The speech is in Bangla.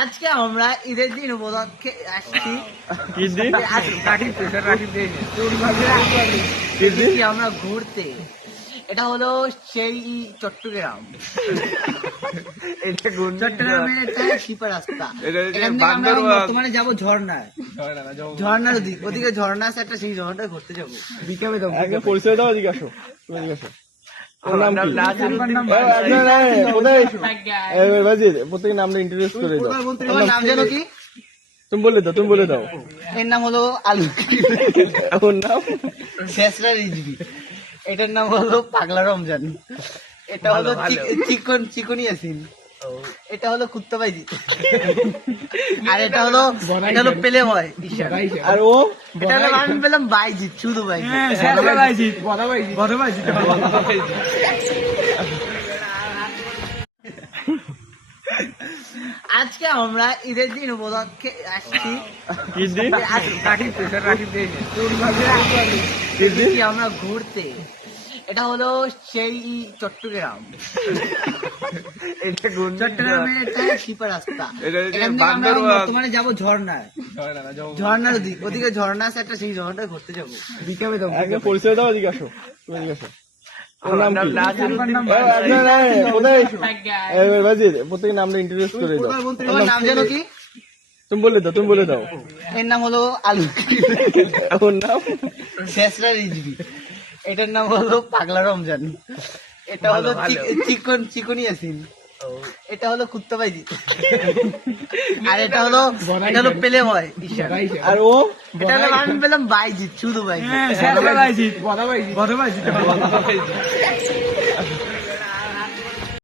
আজকে আমরা ঈদের দিন উপলক্ষে আসছি। আমরা ঘুরতে, এটা হলো সেই চট্টগ্রাম। চট্টগ্রামের একটা শিপা রাস্তা। এখান থেকে আমরা বর্তমানে যাবো ঝর্ণায়, ঝর্ণা নদী, ওদিকে ঝর্ণা আছে একটা, সেই ঝর্ণায় ঘুরতে যাবো। বিকালে পরিচয় দাও, এদিকে আসো। প্রত্যেকের নামটা ইন্ট্রোডিউস করে দাও। তোমার নাম জানো কি? তুমি বলে দাও। এর নাম হলো আলু। ওর নাম শেষরা রিজভি। এটার নাম হলো পাগলা রমজান। এটা হলো চিকন ইয়াসিন। এটা হলো কুত্তা বাইজি। আর এটা হলো পেলে হয়। আর ও এটা হলো আমি পেলাম বাইজি, শুধু বাইজি। আজকে আমরা ঈদের দিন উপলক্ষে আসছি। আমরা ঘুরতে, এটা হলো সেই চট্টগ্রাম। চট্টগ্রামের একটা শিপা রাস্তা। এখান থেকে আমরা বর্তমানে যাবো ঝর্ণায়, ঝর্ণা নদী, ওদিকে ঝর্ণা আছে একটা, সেই ঝর্ণায় ঘুরতে যাবো। বিকালে পরিচয় দাও, এদিকে আসো। প্রত্যেকের নামটা ইন্ট্রোডিউস করে দাও। তোমার নাম জানো কি? তুমি বলে দাও। এর নাম হলো আলু। ওর নাম শেষরা রিজভি। এটার নাম হলো পাগলা রমজান। এটা হলো চিকন ইয়াসিন। এটা হলো কুত্তা বাইজি। আর এটা হলো পেলে হয়। আর ও এটা হলো আমি পেলাম বাইজি, শুধু বাইজি।